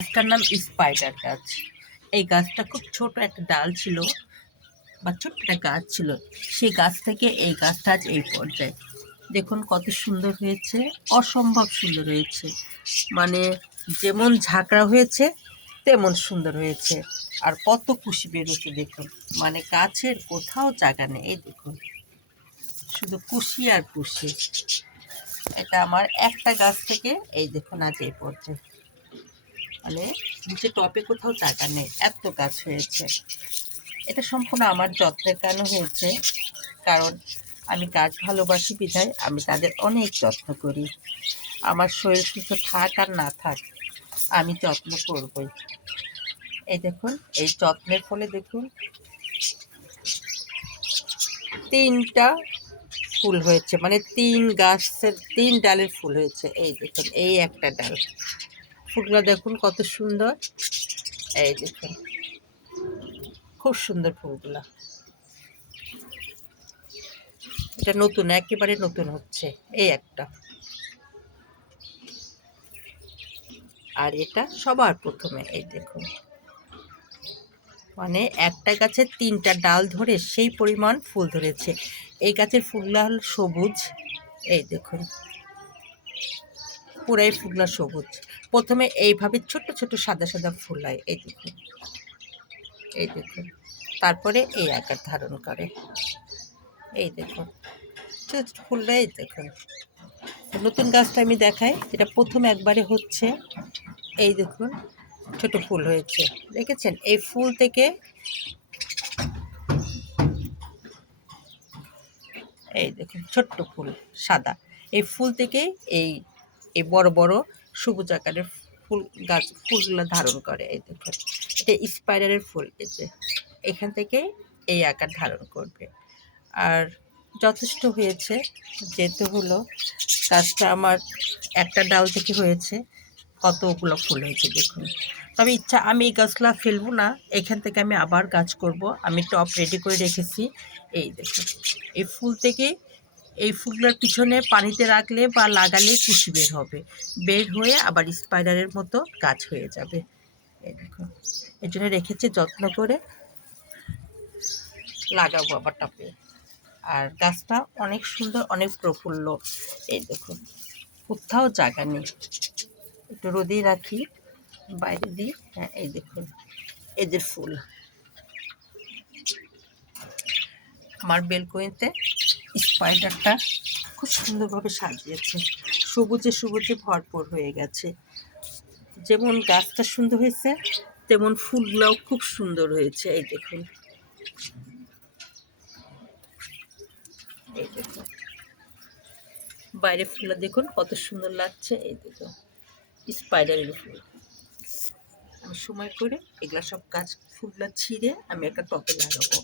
গাছটার নাম স্পাইডার গাছ। এই গাছটা খুব ছোট একটা ডাল ছিল বা ছোট্ট একটা গাছ ছিল, সেই গাছ থেকে এই গাছটা আজ এই পর্যায়ে। দেখুন কত সুন্দর হয়েছে, অসম্ভব সুন্দর হয়েছে। মানে যেমন ঝাঁকড়া হয়েছে তেমন সুন্দর হয়েছে। আর কত কুশি বেরোচ্ছে দেখুন, মানে গাছের কোথাও জায়গা নেই। এই দেখুন শুধু কুশি আর কুশি। এটা আমার একটা গাছ থেকে এই দেখুন আজ এই পর্যায়ে। মানে নিচে টপে কোথাও জায়গা নেই, এত গাছ হয়েছে। এটা সম্পূর্ণ আমার যত্নের কারণে হয়েছে, কারণ আমি গাছ ভালোবাসি বিধায় আমি তাদের অনেক যত্ন করি। আমার শরীর সুস্থ থাক আর না থাক, আমি যত্ন করবই। এই দেখুন, এই যত্নের ফলে দেখুন 3টা ফুল হয়েছে, মানে 3 গাছের 3 ডালের ফুল হয়েছে। এই দেখুন, এই একটা ডাল, ফুলগুলো দেখুন কত সুন্দর। এই দেখুন খুব সুন্দর ফুলগুলা। এটা নতুন, একেবারে নতুন হচ্ছে এই একটা। আর এটা সবার প্রথমে এই দেখুন, মানে একটা গাছে 3টা ডাল ধরে সেই পরিমাণ ফুল ধরেছে। এই গাছের ফুলগুলো হল সবুজ। এই দেখুন পুরাই ফুলগুলো সবুজ। প্রথমে এইভাবে ছোট ছোট সাদা সাদা ফুল হয়, এই দেখুন, এই দেখুন। তারপরে এই আকার ধারণ করে। এই দেখুন ছোট ছোট ফুলটা, এই দেখুন। নতুন গাছটা আমি দেখাই, যেটা প্রথম একবারে হচ্ছে। এই দেখুন ছোট ফুল হয়েছে, দেখেছেন? এই ফুল থেকে এই দেখুন ছোট্ট ফুল সাদা, এই ফুল থেকে এই এই বড় বড় সবুজ আকারের ফুল গাছ ফুলগুলো ধারণ করে। এই দেখুন এটা স্পাইডারের ফুল, এই যে এখান থেকে এই আকার ধারণ করবে। আর যথেষ্ট হয়েছে, যেহেতু হলো গাছটা আমার একটা ডাল থেকে হয়েছে, কতগুলো ফুল হয়েছে দেখুন। তবে ইচ্ছা আমি এই গাছগুলো ফেলবো না, এখান থেকে আমি আবার গাছ করব। আমি টব রেডি করে রেখেছি। এই দেখুন এই ফুল থেকে, এই ফুলগুলোর পিছনে পানিতে রাখলে বা লাগালে কুশি বের হবে, বের হয়ে আবার স্পাইডারের মতো গাছ হয়ে যাবে। এই দেখুন এর জন্য রেখেছি যত্ন করে, লাগাবো আবার টবে। আর গাছটা অনেক সুন্দর, অনেক প্রফুল্ল। এই দেখুন কোথাও জায়গা নেই, একটু রোদেই রাখি, বাইরে দিই। হ্যাঁ এই দেখুন এদের ফুল আমার বেলকনিতে স্পাইডারটা খুব সুন্দরভাবে সাজিয়েছে, সবুজে সবুজে ভরপুর হয়ে গেছে। যেমন গাছটা সুন্দর হয়েছে, তেমন ফুলগুলোও খুব সুন্দর হয়েছে। এই দেখুন, এই দেখুন বাইরে ফুলটা দেখুন কত সুন্দর লাগছে। এই দেখুন স্পাইডারের ফুল। আমি সময় করে এগুলা সব গাছ ফুলগুলা ছিঁড়ে আমি একটা টবে লাগাবো।